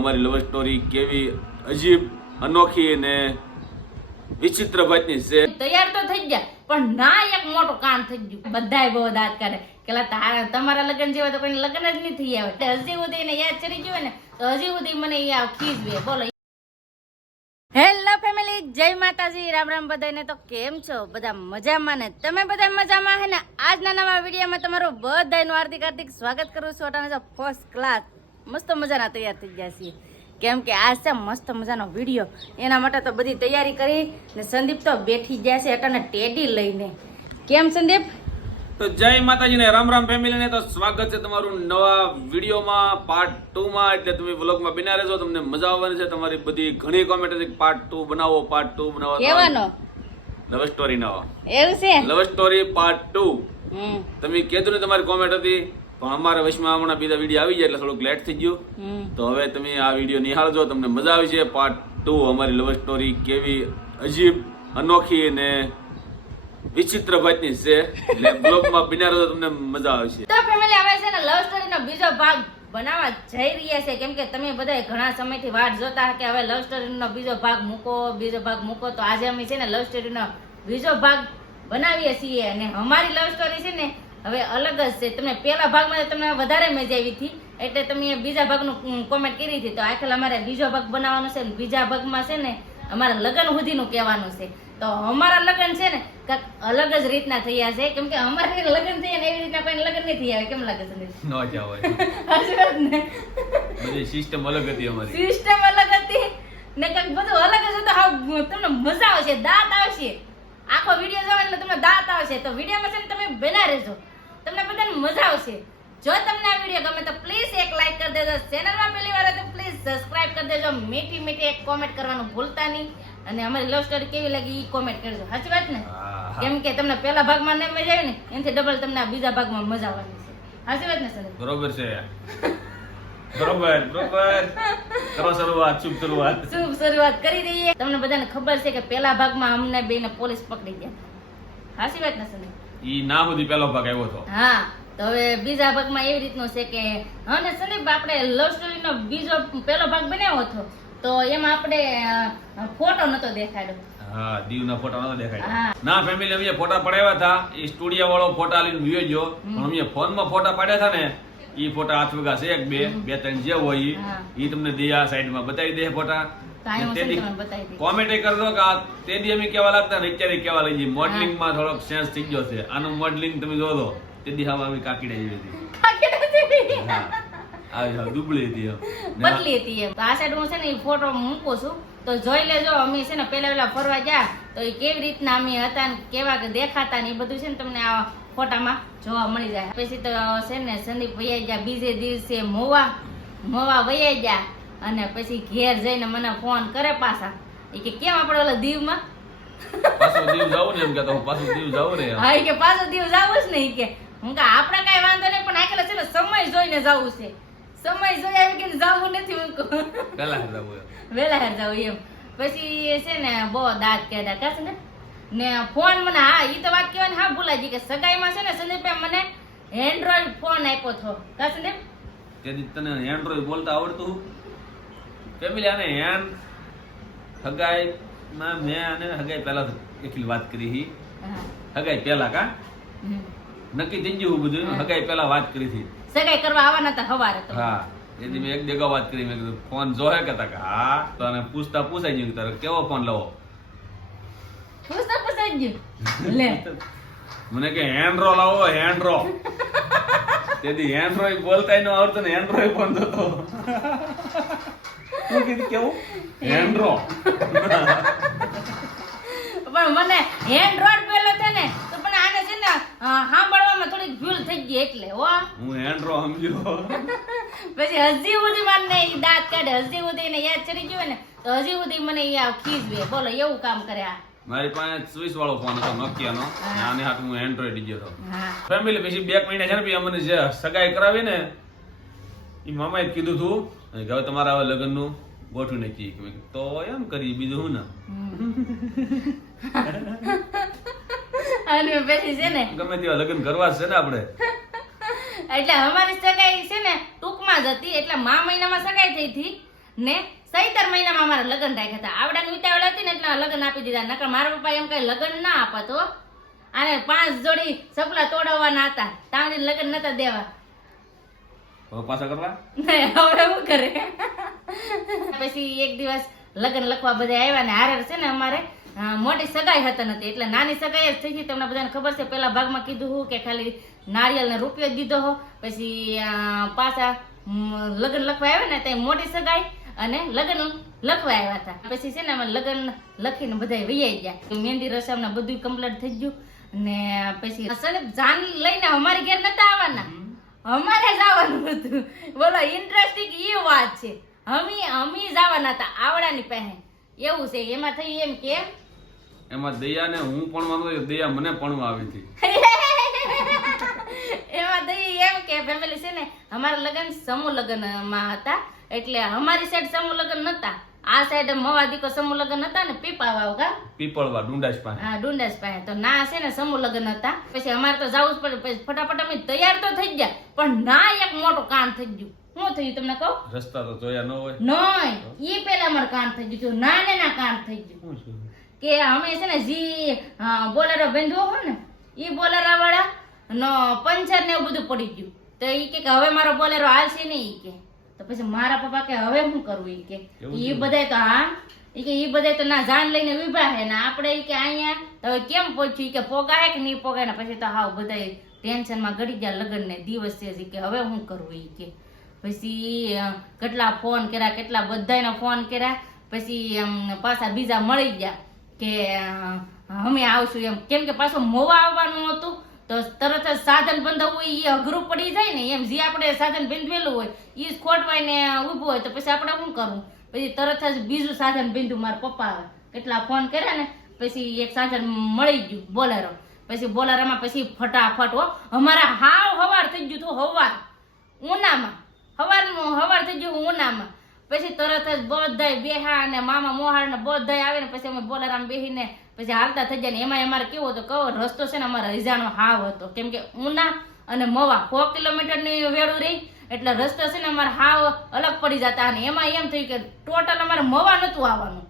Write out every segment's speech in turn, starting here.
અમારી love story કેવી અજીબ અનોખી અને વિચિત્ર ભાતની છે. તૈયાર તો થઈ ગયા પણ ના એક મોટો કામ થઈ ગયું. બધાય બહુ દાદ કરે કે તારા તમારા લગ્ન જેવા તો કોઈ લગ્ન જ નહીં થઈ આવે હજી સુધી એને યાદ ચડી ગયું ને તો હજી સુધી મને ઈ ખીજ બે. બોલો. હેલો ફેમિલી જય માતાજી. રામ રામ બધાને તો કેમ છો? બધા મજામાં ને? તમે બધા મજામાં હે ને? આજના નવા વિડીયોમાં તમારું બધાનું હાર્દિક હાર્દિક સ્વાગત કરું છું. ફર્સ્ટ ક્લાસ મસ્ત મજાના તૈયાર થઈ ગયા છીએ. કેમ કે આ છે મસ્ત મજાનો વીડિયો. એના માટે તો બધી તૈયારી કરી ને સંદીપ તો બેઠી ગયા છે અટાણે ટેડી લઈને. કેમ સંદીપ? તો જય માતાજી ને રામ રામ ફેમિલી ને તો સ્વાગત છે તમારું નવા વિડીયોમાં પાર્ટ ટુ માં. એટલે તમે વ્લોગમાં બિના રહેજો તમને મજા આવવાની છે. તમારી બધી ઘણી કોમેન્ટ હતી પાર્ટ ટુ બનાવો પાર્ટ ટુ બનાવો. કેવાનો? લવ સ્ટોરી નવા. એવું છે? લવ સ્ટોરી પાર્ટ ટુ તમે કીધું ને તમારી કોમેન્ટ હતી. પણ અમારા વશમાં હમણાં બીજા વીડિયો આવી જાય એટલે થોડુંક લેટ થઈ ગયું. તો હવે તમે આ વીડિયો નિહાળજો તમને મજા આવી છે. પાર્ટ ટુ અમારી લવ સ્ટોરી કેવી અજીબ અનોખી અને વિચિત્ર ભાતની છે. એટલે બ્લોગમાં બિના તમને મજા આવશે તો ફેમિલી હવે છે ને લવ સ્ટોરીનો બીજો ભાગ બનાવવા જઈ રહ્યા છે. કેમ કે તમે બધા ઘણા સમયથી વાટ જોતા કે હવે લવ સ્ટોરીનો બીજો ભાગ મૂકો બીજો ભાગ મૂકો. તો આજે અમે છે ને લવ સ્ટોરીનો બીજો ભાગ બનાવીએ છીએ. અને અમારી લવ સ્ટોરી છે ને હવે અલગ જ છે. તમને પહેલા ભાગમાં તમને વધારે મજા આવી હતી. એટલે તમે બીજા ભાગનું કોમેન્ટ કરી હતી. તો આખેલ અમારે બીજો ભાગ બનાવવાનો છે ને બીજા ભાગમાં છે ને અમારા લગ્ન સુધીનું કહેવાનું છે. તો અમારા લગ્ન છે ને કંઈક અલગ જ રીતના થયા છે. કેમ કે અમારે લગ્ન થયા ને એવી રીતના કોઈ લગ્ન નહીં થયા કેમ લાગે છે? ન હોય સાચી ને. બધી સિસ્ટમ અલગ હતી અમારી. સિસ્ટમ અલગ હતી. ને કંઈક બધું અલગ જ હતું. હા તમને મજા આવશે. દાંત આવશે. આખો વીડિયો જોવો એટલે તમને દાંત આવશે. તો વિડીયોમાં છે ને તમે બેના રહેજો. બધાને મજા આવશે. જો તમને આ વીડિયો ગમે તો પ્લીઝ એક લાઈક કરી દેજો. ચેનલમાં પહેલી વાર તો પ્લીઝ સબસ્ક્રાઇબ કરી દેજો. મીઠી મીઠી એક કોમેન્ટ કરવાનું ભૂલતા નહીં. અને અમારી લવ સ્ટોરી કેવી લાગી એ કોમેન્ટ કરજો. સાચી વાત ને. કેમ કે તમને પહેલા ભાગમાં નહીં મજા આવી ને એનાથી ડબલ તમને આ બીજા ભાગમાં મજા આવવાની છે. સાચી વાત ને સર બરોબર છે. બરોબર બરોબર. કરો શરૂઆત શુભ શરૂઆત. શુભ શરૂઆત કરી દઈએ. તમને બધાને ખબર છે કે પહેલા ભાગમાં અમને બેને પોલીસ પકડી ગયા. સાચી વાત ને સંદીપ ઈ ના સુધી પેલો ભાગ આવ્યો હતો. હા તો હવે બીજા ભાગમાં એવી રીતનો છે કે અને સંદીપ આપણે લવ સ્ટોરીનો બીજો પહેલો ભાગ બનાવ્યો હતો તો એમાં આપણે ફોટો નતો દેખાડ્યો. હા દીવના ફોટા નતો હા. દેખાય ના ફેમિલી અમે ફોટા પડાવ્યા હતા એ સ્ટુડિયો વાળો ફોટા લઈને વિયો ગયો. પણ અમે ફોનમાં ફોટા પાડ્યા હતા ને ઈ ફોટા હાથ વગા છે એક બે બે ત્રણ જે હોય એ ઈ તમને દે આ સાઈડમાં બતાવી દે ફોટા. કોમેન્ટ કરી દો કે આ તે દી અમે કેવા લાગતા ને અત્યારે કેવા લઈ જઈએ મોડલિંગમાં થોડોક સેન્સ થઈ ગયો છે. આનું મોડલિંગ તમે જો દો તે દી હાવ આવી કાકીડા જેવી હતી. આવી દુબળી હતી. ને હતી એમ. આ સાઈડ હું છે ને ફોટો મૂકું છું. તો જોઈ લેજો અમે છે ને પેલા પેલા ફરવા ગયા. તો એ કેવી રીતના અમે હતા ને કેવા કે દેખાતા ને એ બધું છે ને તમને આ ફોટામાં જોવા મળી જાય. પછી તો છે ને સંદીપ વૈયા ગયા બીજે દિવસે મોવા મોવા વૈયા ગયા. અને પછી ઘેર જઈને મને ફોન કરે પાછા. એ કે કેમ આપણે ઓલા દીવમાં? પાછું દીવ જાવું ને એમ કે હું પાછું દીવ જાવું ને હા કે પાછો દીવ જાવું જ ને. કે હું કે આપણે કઈ વાંધો નહીં પણ આખેલા છે ને સમય જોઈને જાવું છે. સમય જોઈ આવી કે જાવું નથી હું કહું. પેલા જાવું. વેલા હેર જાવ એમ. પછી એ છે ને બહુ દાંત કેડા છે ને? ને ફોન મને હા એ તો વાત કહેવાની હા ભૂલાઈ ગઈ કે સગાઈમાં છે ને સંદીપે મને એન્ડ્રોઈડ ફોન આપ્યો હતો કાશે ને? તે તને એન્ડ્રોઈડ બોલતા આવડતું? ફેમિલી આને હેન્ડ હગાઈ માં મેં આને હગાઈ પહેલા એકલી વાત કરી હતી. હગાઈ પહેલા કા? નક્કી થઈ ગયું બધું હા. હગાઈ પહેલા વાત કરી હતી. સગાઈ કરવા આવવાના હતા હવારે હા. એથી મેં એક જગ્યા વાત કરી. મેં કીધું ફોન જોહે કે તક હા. તો આને પૂછતા પૂછાઈ ગયું તારે કેવો ફોન લેવો? પૂછતા પૂછાઈ ગયું. લે. મને કે હેન્ડ્રો લાવો હેન્ડરો. તેથી હેન્ડ્રોય બોલતા નો આવડતો ને હેન્ડ્રોય ફોન થતો હું કીધું કેવું? હેન્ડ્રો પણ મને હેન્ડ રોડ પેલો છે ને તો પણ આને છે ને સાંભળવામાં થોડીક ભૂલ થઈ ગઈ એટલે હો. હું હેન્ડ્રો સમજ્યો. પછી હજી સુધી મને એ દાંત કાઢે હજી સુધી એને યાદ ચડી ગયો ને તો હજી સુધી મને એ આ ખીજવે. બોલો એવું કામ કરે આ. મારી પાસે સ્વિચ વાળો ફોન હતો નોકિયા નો. આની હાથ હું એન્ડ્રોઈડ લીધો હતો. હા. ફેમિલી પછી બે મહિના છે ને પછી અમને જે સગાઈ કરાવી ને એ મામાએ કીધું તું કે હવે તમારા હવે લગ્નનું ગોઠવી નાખીએ. કે તો એમ કરી બીજું હું ને? પછી છે ને. ગમે તેવા લગ્ન કરવા છે ને આપણે. એટલે અમારી સગાઈ છે ને ટૂંકમાં જ હતી. એટલે મા મહિનામાં સગાઈ થઈ હતી ને સૈતર મહિનામાં અમારા લગ્ન રાખ્યા હતા. આવડાની ઉતાવળ હતી ને એટલે લગ્ન આપી દીધા. નકર મારા પપ્પા એમ કઈ લગ્ન ના આપતો અને પાંચ જોડી સપલા તોડવાના હતા. ત્યાં લગ્ન નતા દેવા. પાછા કરવા? નહીં, હવે શું કરે? પછી એક દિવસ લગ્ન લખવા બધા આવ્યા ને હારે છે ને અમારે મોટી સગાઈ હતા નથી એટલે નાની સગાઈ જ થઈ ગઈ. તમને બધાને ખબર છે પેલા ભાગમાં કીધું હું કે ખાલી નારિયેલ ને રૂપિયો જ દીધો હો. પછી પાછા લગ્ન લખવા આવ્યા ને તે મોટી સગાઈ અને લગ્ન લખવા આવ્યા હતા. પછી છે ને અમે લગ્ન લખીને બધા વૈયાઈ ગયા. મહેંદી રસમ ને બધું કમ્પ્લીટ થઈ ગયું. ને પછી જાન લઈને અમારી ઘેર નતા આવવાના. અમારે જવાનું હતું. બોલો ઇન્ટરેસ્ટિંગ એ વાત છે. અમી હમી જવાના હતા આવડાની પહે એવું છે એમાં થઈ એમ કે? એમાં દયા ને હું પણ છું દયા મને પણ આવી હતી. એમાં દઈ એમ કે ફેમિલી છે ને અમારા લગ્ન સમૂહ લગ્નમાં હતા. એટલે અમારી સાઈડ સમૂહ લગ્ન નતા. આ સાઈડ મવા દીકો સમૂહ લગ્ન હતા ને પીપા વાવ કા પીપળવા ડુંડાસ પાસે. હા ડુંડાસ પાસે. તો ના છે ને સમૂહ લગ્ન હતા. પછી અમારે તો જવું જ પડે પછી ફટાફટ અમે તૈયાર તો થઈ ગયા. પણ ના એક મોટું કામ થઈ ગયું. શું થયું તમને કહું? રસ્તા તો જોયા ન હોય. નોય. ઈ પેલા અમારું કામ થઈ ગયું ના ને ના કામ થઈ ગયું. કે અમે છે ને જી બોલેરો બેંધવો હોય ને ઈ બોલેરા વાળા નો પંચર ને એવું બધું પડી ગયું. તો ઈ કે હવે મારો બોલેરો હાલશે નહીં ઈ કે. તો પછી મારા પપ્પા કે હવે શું કરવું ઈ કે. ઈ બધાય તો હા. ઈ કે ઈ બધાય તો ના જાન લઈને ઊભા હે ને આપણે ઈ કે અહીંયા. તો હવે કેમ પહોંચ્યું? ઈ કે પોગાય કે નહીં પોગાય ને પછી તો હાવ બધાય ટેન્શનમાં ગડી ગયા લગ્ન ને દિવસ છે કે હવે શું કરવું ઈ કે. પછી કેટલા ફોન કર્યા, કેટલા બધાને ફોન કર્યા, પછી પાછા બીજા મળી ગયા કે અમે આવશું એમ. કેમ કે પાછું મોવા આવવાનું હતું, તો તરત જ સાધન બંધ હોય એ અઘરું પડી જાય ને એમ. જે આપણે સાધન બંધવેલું હોય એ જ ખોટવાઈને ઊભું હોય, તો પછી આપણે શું કરવું? પછી તરત જ બીજું સાધન બંધ્યું મારા પપ્પા કેટલા ફોન કર્યા ને, પછી એક સાધન મળી ગયું, બોલેરો. પછી બોલેરોમાં પછી ફટાફટ, હો. અમારા હાવ હવાર થઈ ગયું હતું, હવાર. ઉનામાં. હવારનું હવાર થઈ ગયું ઉનામાં. પછી તરત જ બધાય બેહા અને મામા મોહાર ને બધાય આવે ને પછી અમે બોલારામ બેહીને પછી હાલતા થઈ જાય ને. એમાં અમારે કેવો હતો કહો રસ્તો છે ને અમારે રજાનો હાવ હતો. કેમ કે ઉના અને મવા સો કિલોમીટરની વેળું રહી, એટલે રસ્તો છે ને અમારે હાવ અલગ પડી જતા અને એમાં એમ થયું કે ટોટલ અમારે મવા નતું આવવાનું.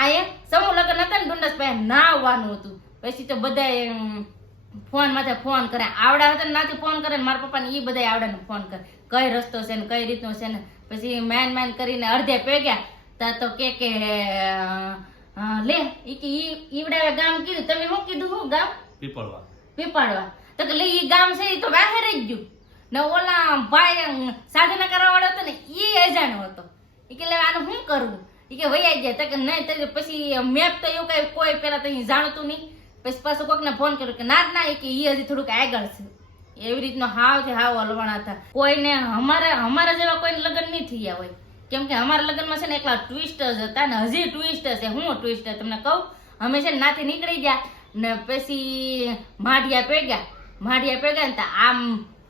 આ એ સમૂહ લગ્ન હતા ને ડુંડસ પાસે ના આવવાનું હતું. પછી તો બધાય ફોન માથે ફોન કરે. આવડા હતા નાથી ફોન કરે ને મારા પપ્પાને એ બધા આવડાને ફોન કરે. કઈ રસ્તો છે ને કઈ રીતનો છે ને? પછી મેન મેન કરીને અડધે પેગ્યા ત્યાં તો કે કે લે. ઈ કે ઈ ઈવડાવે ગામ કીધું. તમે શું કીધું શું ગામ? પીપળવા. પીપળવા. તો કે લે ઈ ગામ છે ઈ તો વાહે રહી ગયું. ને ઓલા ભાઈ સાધના કરવા વાળો હતો ને ઈ અજાણો હતો. ઈ કે લે આનું શું કરવું ઈ કે વૈયા જાય તો કે નહીં તો પછી મેપ તો એવું કઈ કોઈ પેલા તો જાણતું નહીં. પછી પાછું કોકને ફોન કર્યો કે ના ના, એ કે એ હજી થોડુંક આગળ છે. એવી રીતનો હાવ છે, હાવ હલવાણા હતા. કોઈને અમારા અમારા જેવા કોઈને લગ્ન નહીં થયા હોય. કેમ કે અમારા લગ્નમાં છે ને એકલા ટ્વિસ્ટ જ હતા ને, હજી ટ્વિસ્ટ છે. હું ટ્વિસ્ટ તમને કહું? અમે છે ને નાથી નીકળી ગયા ને પછી માઢિયા પેગ્યા. માઢિયા પેગ્યા ને તો આમ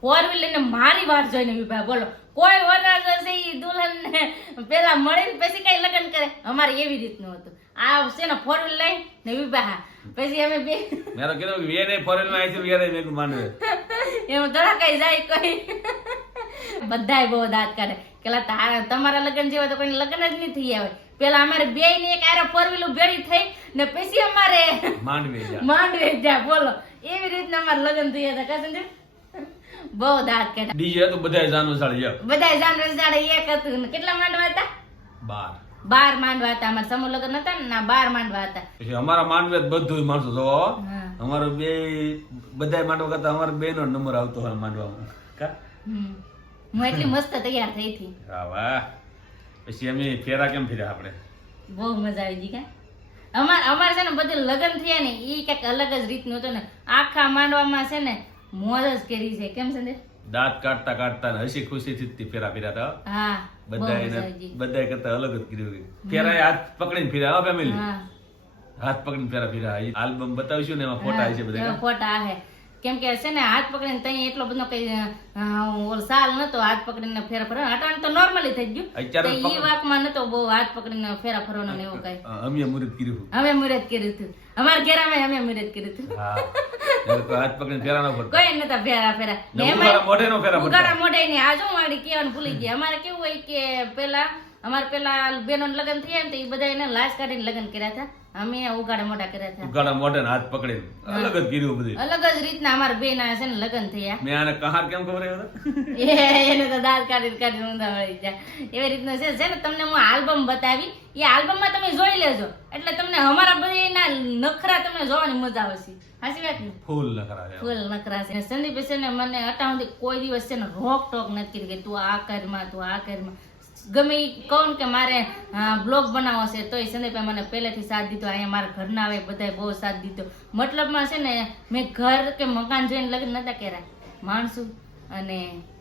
ફોર વ્હીલ લઈને મારી વાર જોઈને વિભા બોલો, કોઈ વરરાજ હશે એ દુલ્હન ને પેલા મળીને પછી કઈ લગ્ન કરે? અમારે એવી રીતનું હતું. આ છે ને ફોર વ્હીલ લઈ ને ઊભા હા. પછી અમે બે મેરો કીધું કે વેને ફોરેનમાં આવી છે વેરે મેં માનવે એમ ધડાકાઈ જાય કોઈ. બધાય બહુ દાંત કાઢે. કેલા તારા તમારા લગ્ન જેવા તો કોઈ લગ્ન જ નહીં થઈ આવે પેલા અમારે બે ને એક આરે ફોર વ્હીલ ભેળી થઈ ને પછી અમારે માંડવે જા. માંડવે જા બોલો. એવી રીતના અમારે લગ્ન થયા હતા કાં બહુ દાંત કાઢ્યા ડીજે તો બધા જાનું સાળી બધા જાનવર જાડે એક હતું કેટલા માંડવા હતા? બાર. બાર માંડવા હતા. અમારા સમૂહ લગ્ન હતા ને ના બાર માંડવા હતા. અમારા માંડવે બધું માણસો જો અમારો બે બધાય માંડવા કરતા અમારો બે નો નંબર આવતો હોય માંડવામાં. કા? હું એટલી મસ્ત તૈયાર થઈ હતી. હા વાહ. પછી અમે ફેરા કેમ ફેર્યા આપણે? બહુ મજા આવી ગઈ કા? અમાર અમારે છે ને બધું લગ્ન થયા ને એ કંઈક અલગ જ રીતનું હતું ને. આખા માંડવામાં છે ને મોજ જ કરી છે. કેમ સંજય દાંત કાઢતા કાઢતા ને હસી ખુશી થી ફેરા ફેરા હતા હા બધા એને બધા કરતા અલગ જ કર્યું ફેરા હાથ પકડીને ફેરા હા ફેમિલી હાથ પકડીને ફેરા ફેરા. આલ્બમ બતાવીશું ને એમાં ફોટા છે બધા ફોટા હે. કેમ કે છે ને હાથ પકડીને તઈ એટલો બધો કઈ સાલ નતો હાથ પકડીને ફેરા ફરવાનો. અટાણ તો નોર્મલી થઈ ગયું. અત્યારે ઈ વાકમાં નતો બહુ હાથ પકડીને ફેરા ફરવાનો એવો કઈ. અમે મુરત કર્યું અમે મુરત કર્યું હતું. અમારા ઘેર અમે મુરત કર્યું હતું. હાથ પકડીને ફેરા ન ફરતા કોઈ નતા ફેરા ફેરા. ને ને એમાંય ઉગાડા મોઢે નો ફેરા ઉગાડા મોઢે ની આ વાળી કહેવાનું ભૂલી ગયા. અમારે કેવું હોય કે પેલા અમારે પેલા બેનો લગ્ન થયા ને તો એ બધા એને લાશ કાઢીને લગ્ન કર્યા હતા. અમે ઉગાડા મોટા કર્યા હતા. ઉગાડા મોઢે હાથ પકડીને. અલગ જ કર્યું બધું. અલગ જ રીતના અમારા બે ના છે ને લગ્ન થયા. મેં આને કહાર કેમ ખબર એ એને તો દાંત કાઢી કાઢી ઊંધા જાય એવી રીતના છે. છે ને તમને હું આલ્બમ બતાવી. એ આલ્બમમાં તમે જોઈ લેજો. એટલે તમને અમારા બધા નખરા તમને જોવાની મજા આવશે. હાચી વાત ને? ફૂલ ન ફૂલ નખરા છે. સંદીપ છે ને મને સુધી કોઈ દિવસ છે ને રોક ટોક નથી કરી કે તું આ કરમાં તું આ કરમાં. ગમે એ કહું કે મારે બ્લોગ બનાવવો છે તોય સંદીપે મને પહેલેથી સાથ દીધો. અહીંયા મારા ઘરના આવે બધાય બહુ સાથ દીધો. મતલબમાં છે ને મેં ઘર કે મકાન જોઈને લગ્ન નતા કર્યા. માણસું અને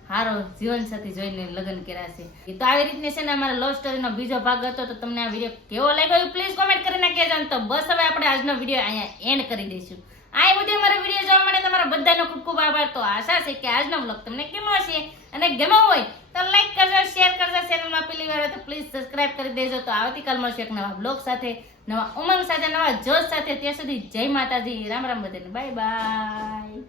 સારો જીવનસાથી જોઈને લગ્ન કર્યા છે. તો આવી રીતની છે ને અમારા લવ સ્ટોરીનો બીજો ભાગ હતો તો તમને આ વીડિયો કેવો લાગ્યો પ્લીઝ કોમેન્ટ કરીને કહેજો ને. તો બસ હવે આપણે આજનો વીડિયો અહીંયા એન્ડ કરી દઈશું. આ બધી મારા વીડિયો જોવા માટે તમારા બધાનો ખૂબ ખૂબ આભાર. તો આશા છે કે આજનો વ્લોગ તમને કેમો હશે. અને ગમ્યો હોય તો લાઈક કરજો શેર કરજો ચેનલમાં પેલી વાર તો પ્લીઝ સબસ્ક્રાઇબ કરી દેજો. તો આવતીકાલ મળશે એક નવા બ્લોગ સાથે, નવા ઉમંગ સાથે, નવા જોશ સાથે. ત્યાં સુધી જય માતાજી. રામ રામ બધાને. Bye bye